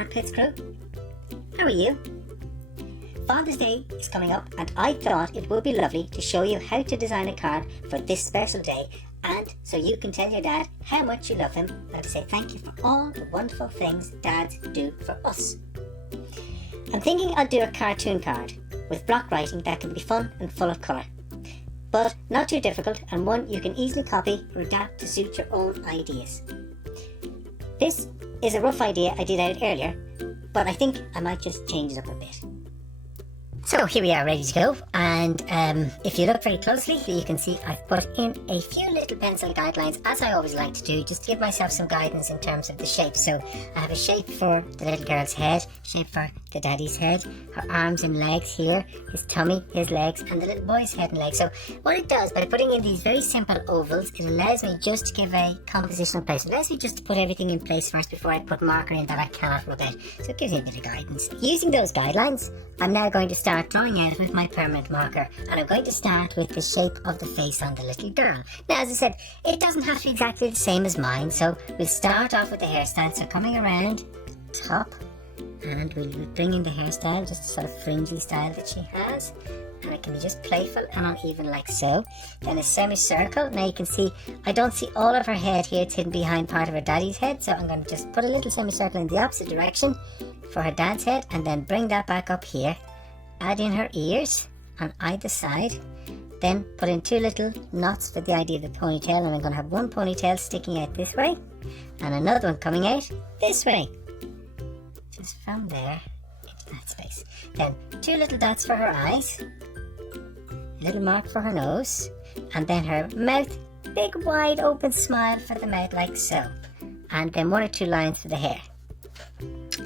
Armpits crew. How are you? Father's Day is coming up and I thought it would be lovely to show you how to design a card for this special day, and so you can tell your dad how much you love him and to say thank you for all the wonderful things dads do for us. I'm thinking I'll do a cartoon card with block writing that can be fun and full of colour, but not too difficult, and one you can easily copy or adapt to suit your own ideas. This is a rough idea I did out earlier, but I think I might just change it up a bit. So here we are, ready to go, and if you look very closely you can see I've put in a few little pencil guidelines, as I always like to do, just to give myself some guidance in terms of the shape. So I have a shape for the little girl's head, shape for the daddy's head, her arms and legs here, his tummy, his legs, and the little boy's head and legs. So what it does, by putting in these very simple ovals, it allows me just to give a compositional place. It allows me just to put everything in place first before I put marker in that I cannot rub out. So it gives me a bit of guidance. Using those guidelines, I'm now going to start drawing out with my permanent marker, and I'm going to start with the shape of the face on the little girl. Now, as I said, it doesn't have to be exactly the same as mine, so we'll start off with the hairstyle. So coming around top, and we'll be bringing the hairstyle, just a sort of fringy style that she has, and it can be just playful and uneven like so. Then a semicircle. Now you can see I don't see all of her head here, it's hidden behind part of her daddy's head, so I'm going to just put a little semicircle in the opposite direction for her dad's head, and then bring that back up here. Add in her ears on either side, then put in two little knots for the idea of the ponytail, and I'm going to have one ponytail sticking out this way and another one coming out this way, just from there into that space. Then two little dots for her eyes, a little mark for her nose, and then her mouth, big wide open smile for the mouth like so, and then one or two lines for the hair.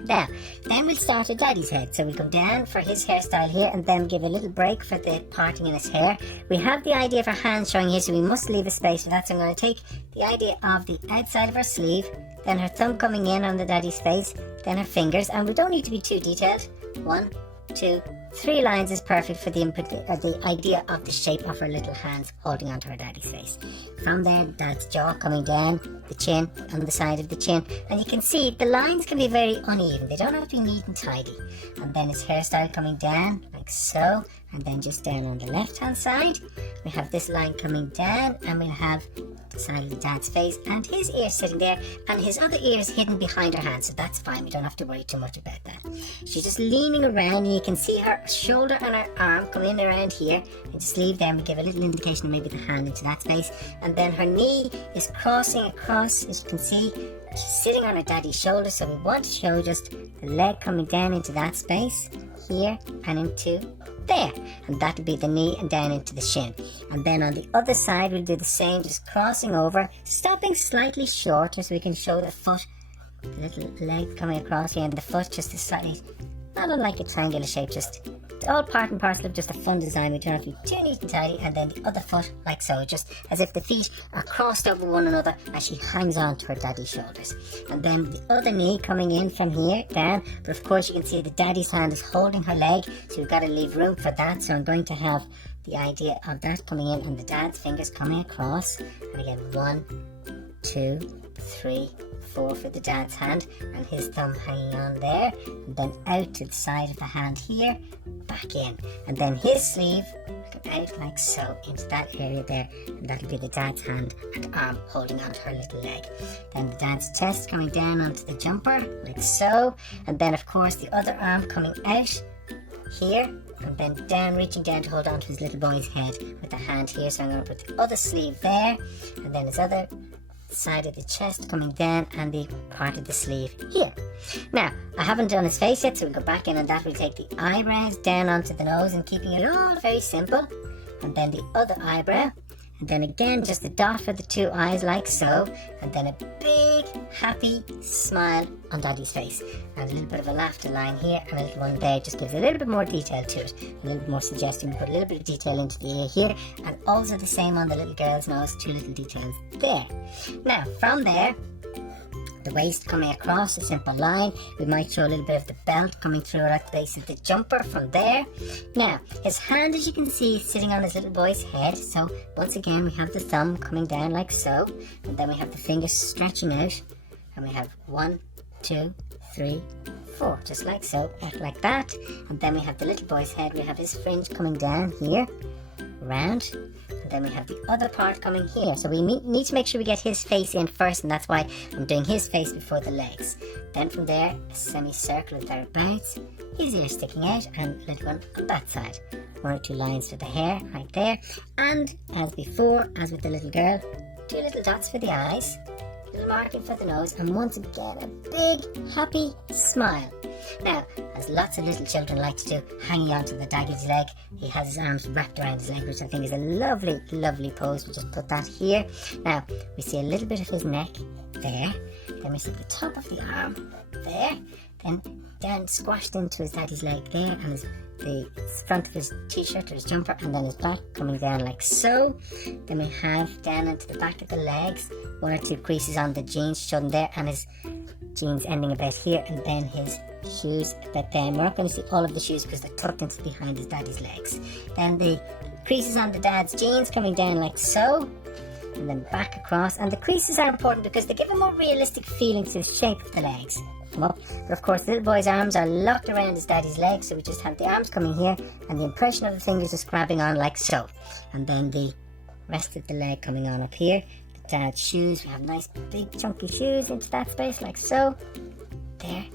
Now, then we'll start at Daddy's head. So we'll come down for his hairstyle here and then give a little break for the parting in his hair. We have the idea of her hands showing here, so we must leave a space for that. So I'm going to take the idea of the outside of her sleeve, then her thumb coming in on the daddy's face, then her fingers, and we don't need to be too detailed. 1, 2, 3 lines is perfect for the input, the idea of the shape of her little hands holding onto her daddy's face. From there, dad's jaw coming down, the chin on the side of the chin, and you can see the lines can be very uneven. They don't have to be neat and tidy. And then his hairstyle coming down like so, and then just down on the left hand side we have this line coming down, and we'll have the side of the dad's face and his ears sitting there, and his other ears hidden behind her hand, so that's fine, we don't have to worry too much about that. She's just leaning around, and you can see her shoulder and her arm come in around here, and just leave them, we give a little indication of maybe the hand into that space, and then her knee is crossing across, as you can see. She's sitting on her daddy's shoulder, so we want to show just the leg coming down into that space here and into there, and that would be the knee and down into the shin. And then on the other side we'll do the same, just crossing over, stopping slightly shorter so we can show the foot, the little leg coming across here, and the foot just a slightly, not unlike a triangular shape, just all part and parcel of just a fun design. We don't have to be too neat and tidy. And then the other foot like so, just as if the feet are crossed over one another as she hangs on to her daddy's shoulders. And then the other knee coming in from here down, but of course you can see the daddy's hand is holding her leg, so we've got to leave room for that. So I'm going to have the idea of that coming in and the dad's fingers coming across, and again 1, 2, 3, 4 for the dad's hand, and his thumb hanging on there, and then out to the side of the hand here, back in, and then his sleeve out like so into that area there, and that'll be the dad's hand and arm holding onto her little leg. Then the dad's chest coming down onto the jumper like so, and then of course the other arm coming out here, and then down, reaching down to hold on to his little boy's head with the hand here. So I'm going to put the other sleeve there, and then his other side of the chest coming down, and the part of the sleeve here. Now, I haven't done his face yet, so we'll go back in, and that will take the eyebrows down onto the nose, and keeping it all very simple, and then the other eyebrow, and then again just a dot for the two eyes like so, and then a big happy smile on daddy's face, and a little bit of a laughter line here, and a little one there, just gives a little bit more detail to it, a little bit more suggesting. We put a little bit of detail into the ear here, and also the same on the little girl's nose, two little details there. Now from there, the waist coming across, a simple line. We might show a little bit of the belt coming through at the base of the jumper from there. Now, his hand, as you can see, is sitting on his little boy's head. So once again, we have the thumb coming down like so, and then we have the fingers stretching out, and we have 1, 2, 3, 4, just like so, like that. And then we have the little boy's head. We have his fringe coming down here, round, and then we have the other part coming here. So we need to make sure we get his face in first, and that's why I'm doing his face before the legs. Then from there, a semicircle thereabouts, his ear sticking out, and a little one on that side. 1 or 2 lines for the hair right there, and as before, as with the little girl, 2 little dots for the eyes, little marking for the nose, and once again a big happy smile. Now, as lots of little children like to do, hanging onto the daddy's leg, he has his arms wrapped around his leg, which I think is a lovely, lovely pose. We'll just put that here. Now, we see a little bit of his neck there, then we see the top of the arm there, then down squashed into his daddy's leg there, and the front of his t-shirt or his jumper, and then his back coming down like so. Then we have down into the back of the legs 1 or 2 creases on the jeans shown there, and his jeans ending about here, and then his shoes about there. And we're not going to see all of the shoes because they're tucked into behind his daddy's legs. Then the creases on the dad's jeans coming down like so, and then back across. And the creases are important because they give a more realistic feeling to the shape of the legs. Up. But of course the little boy's arms are locked around his daddy's legs, so we just have the arms coming here and the impression of the fingers just grabbing on like so, and then the rest of the leg coming on up here. The dad's shoes, we have nice big chunky shoes into that space like so, there,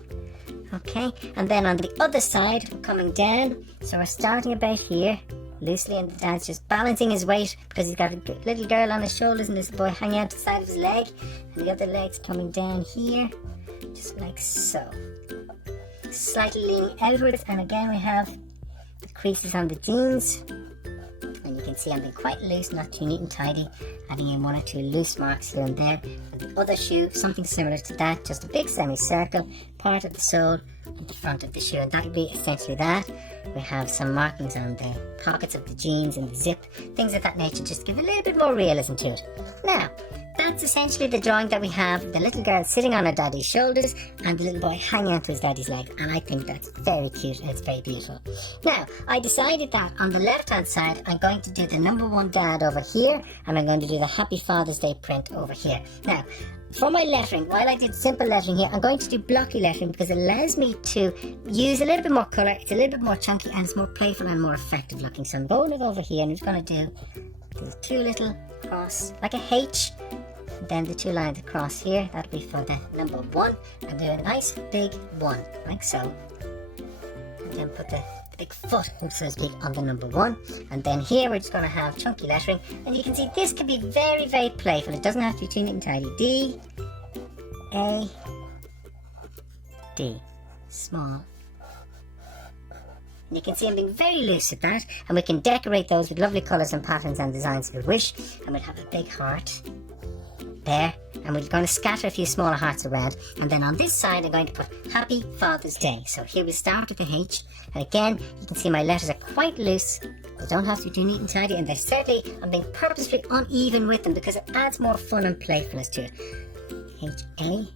okay. And then on the other side we're coming down, so we're starting about here loosely, and the dad's just balancing his weight because he's got a little girl on his shoulders and this boy hanging out to the side of his leg, and the other leg's coming down here just like so, slightly leaning outwards. And again we have the creases on the jeans, and you can see I'm being quite loose, not too neat and tidy, adding in 1 or 2 loose marks here and there. And the other shoe, something similar to that, just a big semicircle, part of the sole and the front of the shoe, and that'll be essentially that. We have some markings on the pockets of the jeans and the zip, things of that nature, just to give a little bit more realism to it. Now, that's essentially the drawing that we have, the little girl sitting on her daddy's shoulders and the little boy hanging onto his daddy's leg, and I think that's very cute and it's very beautiful. Now, I decided that on the left hand side I'm going to do the number 1 dad over here, and I'm going to do the Happy Father's Day print over here. Now, for my lettering, while I did simple lettering here, I'm going to do blocky lettering because it allows me to use a little bit more colour, it's a little bit more chunky, and it's more playful and more effective looking. So I'm going over here and I'm just going to do the 2 little cross, like a H, and then the 2 lines across here. That'll be for the number 1, and do a nice big 1, like so. And then put the big foot, so to speak, on the number 1. And then here we're just going to have chunky lettering, and you can see this can be very, very playful. It doesn't have to be too neat and tidy. D, A, D, small. And you can see I'm being very loose with that, and we can decorate those with lovely colours and patterns and designs if we wish. And we'll have a big heart there, and we're going to scatter a few smaller hearts around. And then on this side I'm going to put Happy Father's Day. So here we start with the H, and again you can see my letters are quite loose. They don't have to be too neat and tidy, and they're certainly, I'm being purposefully uneven with them because it adds more fun and playfulness to it. H-A,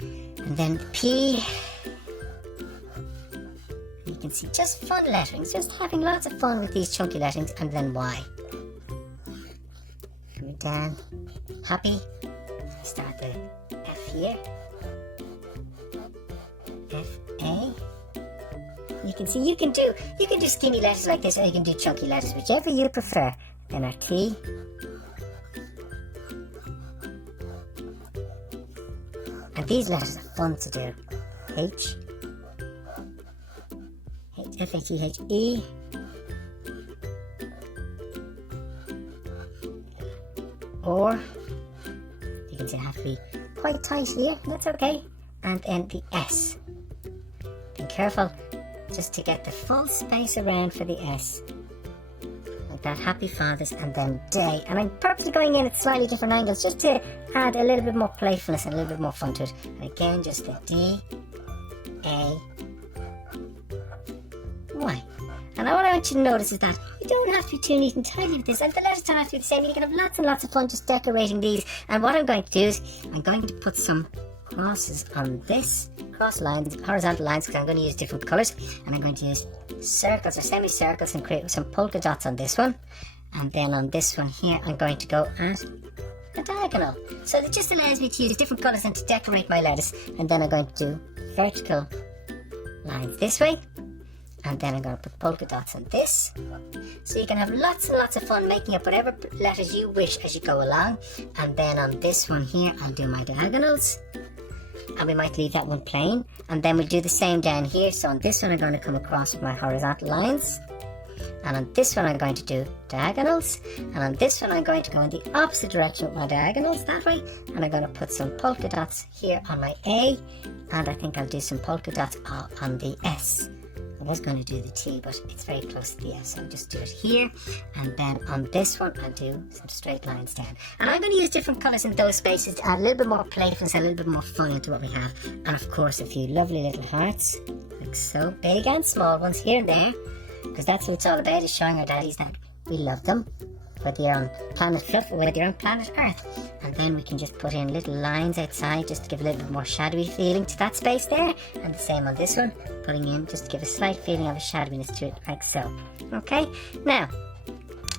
and then P. You can see just fun letterings, just having lots of fun with these chunky letterings. And then Y. Coming down, Happy, start the F here, F-A. You can see you can do skinny letters like this, or you can do chunky letters, whichever you prefer. Then our T. And these letters are fun to do. H, F-A-T-H-E, or you can see I have to be quite tight here, that's okay. And then the S. Be careful just to get the full space around for the S. Like that, Happy Father's, and then Day. And I'm purposely going in at slightly different angles just to add a little bit more playfulness and a little bit more fun to it. And again, just the D, A, Y. And what I want you to notice is that you don't have to be too neat and tidy with this, and the letters don't have to be the same. You can have lots and lots of fun just decorating these. And what I'm going to do is I'm going to put some crosses on this, cross lines, horizontal lines, because I'm going to use different colours, and I'm going to use circles or semicircles and create some polka dots on this one. And then on this one here I'm going to go at a diagonal. diagonal. So it just allows me to use different colours and to decorate my lettuce. And then I'm going to do vertical lines this way. And then I'm going to put polka dots on this. So you can have lots and lots of fun making up whatever letters you wish as you go along. And then on this one here, I'll do my diagonals. And we might leave that one plain. And then we'll do the same down here. So on this one, I'm going to come across with my horizontal lines. And on this one, I'm going to do diagonals. And on this one, I'm going to go in the opposite direction with my diagonals that way. And I'm going to put some polka dots here on my A. And I think I'll do some polka dots on the S. I was going to do the T, but it's very close to the S, so I'll just do it here. And then on this one, I'll do some straight lines down. And I'm going to use different colours in those spaces to add a little bit more playfulness, a little bit more fun into what we have. And of course, a few lovely little hearts, like so, big and small ones here and there. Because that's what it's all about, is showing our daddies that we love them. Whether you're on planet Fluff or whether you're on planet Earth. And then we can just put in little lines outside just to give a little bit more shadowy feeling to that space there. And the same on this one, putting in just to give a slight feeling of a shadowiness to it, like so. Okay, now,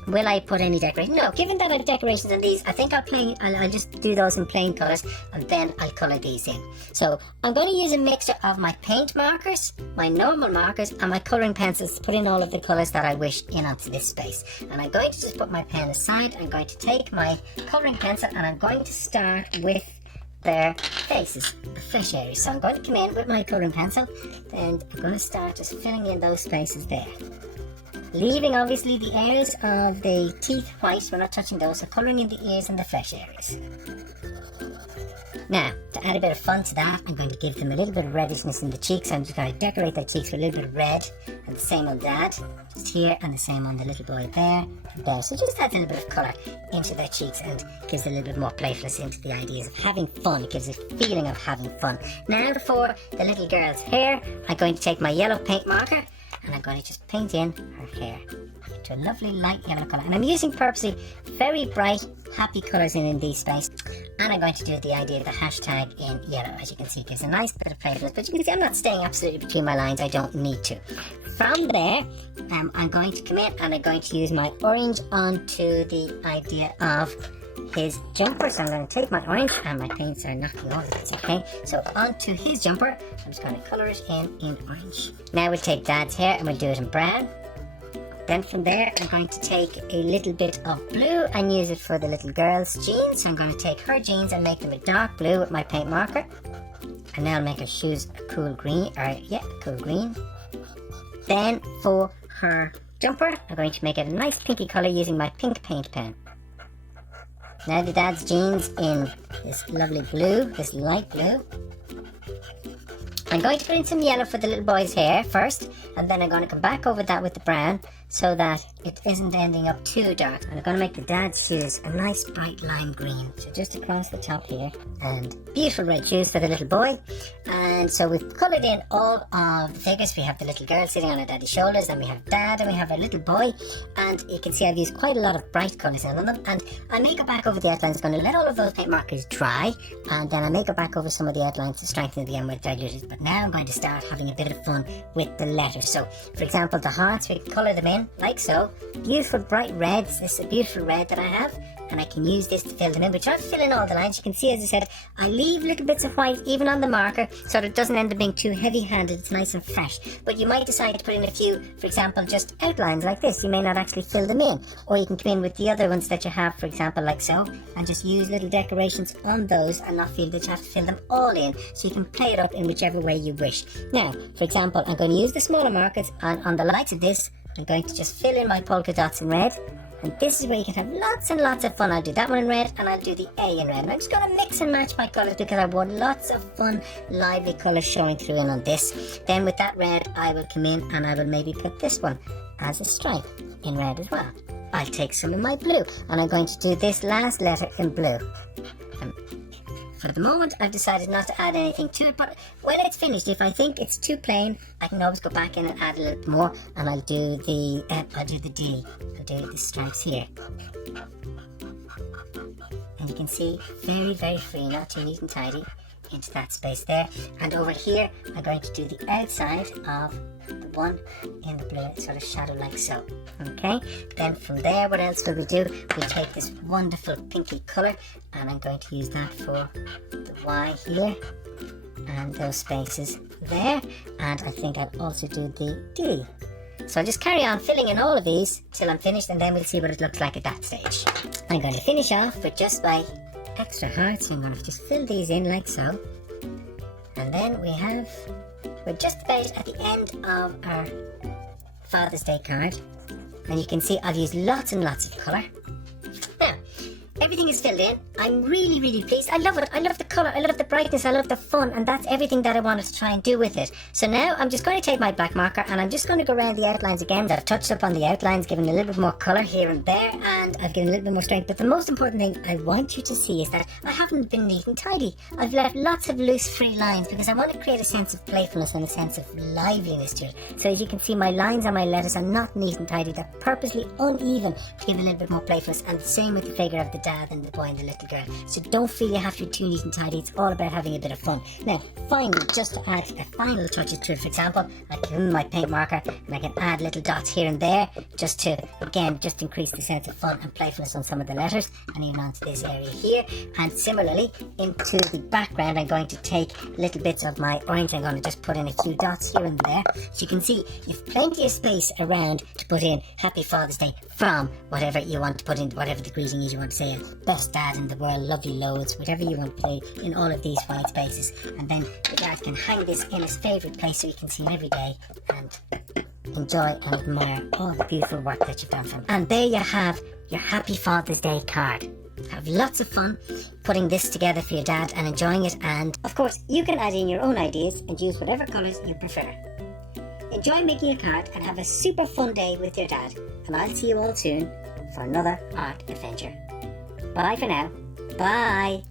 will I put any decoration? No, given that I have decorations on these, I think I'll just do those in plain colours and then I'll colour these in. So I'm going to use a mixture of my paint markers, my normal markers and my colouring pencils to put in all of the colours that I wish in onto this space. And I'm going to just put my pen aside. I'm going to take my colouring pencil and I'm going to start with their faces, the fish areas. So I'm going to come in with my colouring pencil and I'm going to start just filling in those spaces there. Leaving obviously the areas of the teeth white, we're not touching those, so colouring in the ears and the flesh areas. Now, to add a bit of fun to that, I'm going to give them a little bit of reddishness in the cheeks. I'm just going to decorate their cheeks with a little bit of red, and the same on Dad, just here, and the same on the little boy there, and there. So just adds a little bit of colour into their cheeks and gives a little bit more playfulness into the ideas of having fun. It gives a feeling of having fun. Now for the little girl's hair, I'm going to take my yellow paint marker, and I'm going to just paint in her hair to a lovely light yellow colour. And I'm using purposely very bright, happy colours in these spaces. And I'm going to do the idea of the hashtag in yellow. As you can see, it gives a nice bit of playfulness. But you can see I'm not staying absolutely between my lines. I don't need to. From there, I'm going to come in and I'm going to use my orange onto the idea of his jumper. So I'm going to take my orange, and my paints are knocking over, that's okay. So onto his jumper, I'm just going to colour it in orange. Now we'll take Dad's hair and we'll do it in brown. Then from there, I'm going to take a little bit of blue and use it for the little girl's jeans. So I'm going to take her jeans and make them a dark blue with my paint marker. And now I'll make her shoes a cool green, cool green. Then for her jumper, I'm going to make it a nice pinky colour using my pink paint pen. Now the Dad's jeans in this lovely blue, this light blue. I'm going to put in some yellow for the little boy's hair first, and then I'm going to come back over that with the brown so that it isn't ending up too dark. And I'm going to make the Dad's shoes a nice bright lime green, so just across the top here, and beautiful red shoes for the little boy. And so we've coloured in all of the figures. We have the little girl sitting on her daddy's shoulders, then we have Dad, and we have a little boy, and you can see I've used quite a lot of bright colours in them. And I may go back over the outlines. I'm going to let all of those paint markers dry, and then I may go back over some of the outlines to strengthen the end with diluted. But now I'm going to start having a bit of fun with the letters. So for example, the hearts, we can colour them in like so. Beautiful bright reds. This is a beautiful red that I have, and I can use this to fill them in. But you don't have to fill in all the lines. You can see, as I said, I leave little bits of white even on the marker so that it doesn't end up being too heavy-handed. It's nice and fresh. But you might decide to put in a few, for example, just outlines like this. You may not actually fill them in, or you can come in with the other ones that you have, for example, like so, and just use little decorations on those and not feel that you have to fill them all in. So you can play it up in whichever way you wish. Now, for example, I'm going to use the smaller markers, and on the lights of this, I'm going to just fill in my polka dots in red. And this is where you can have lots and lots of fun. I'll do that one in red, and I'll do the A in red. And I'm just going to mix and match my colours because I want lots of fun, lively colours showing through in on this. Then with that red, I will come in and I will maybe put this one as a stripe in red as well. I'll take some of my blue, and I'm going to do this last letter in blue. For the moment, I've decided not to add anything to it, but when it's finished, if I think it's too plain, I can always go back in and add a little bit more, and I'll do the D. I'll do the stripes here. And you can see, very, very free, not too neat and tidy, into that space there. And over here, I'm going to do the outside of the one in the blue sort of shadow like so. Okay, then from there, what else will we do? We take this wonderful pinky colour, and I'm going to use that for the Y here and those spaces there, and I think I'll also do the D. So I'll just carry on filling in all of these till I'm finished, and then we'll see what it looks like at that stage. I'm going to finish off with just my extra hearts. I'm going to just fill these in like so, and then we're just about at the end of our Father's Day card, and you can see I've used lots and lots of colour. Now, everything is filled in. I'm really, really pleased. I love it. I love the colour. I love the brightness. I love the fun. And that's everything that I wanted to try and do with it. So now I'm just going to take my black marker, and I'm just going to go around the outlines again. I've touched up on the outlines, given a little bit more colour here and there, and I've given a little bit more strength. But the most important thing I want you to see is that I haven't been neat and tidy. I've left lots of loose, free lines because I want to create a sense of playfulness and a sense of liveliness to it. So as you can see, my lines on my letters are not neat and tidy. They're purposely uneven to give a little bit more playfulness. And the same with the figure of the dad and the boy and the little girl. So don't feel you have to be too neat and tidy. It's all about having a bit of fun. Now, finally, just to add a final touches to it, for example, I can use my paint marker and I can add little dots here and there just to, again, just increase the sense of fun and playfulness on some of the letters, and even onto this area here. And similarly, into the background, I'm going to take little bits of my orange. I'm going to just put in a few dots here and there. So you can see you've plenty of space around to put in Happy Father's Day from whatever you want to put in, whatever the greeting is you want to say. Best dad in the world, love you loads, whatever you want to play in all of these white spaces. And then the dad can hang this in his favourite place so you can see him every day and enjoy and admire all the beautiful work that you've done for him. And there you have your Happy Father's Day card. Have lots of fun putting this together for your dad and enjoying it, and of course you can add in your own ideas and use whatever colours you prefer. Enjoy making a card and have a super fun day with your dad, and I'll see you all soon for another art adventure. Bye for now. Bye.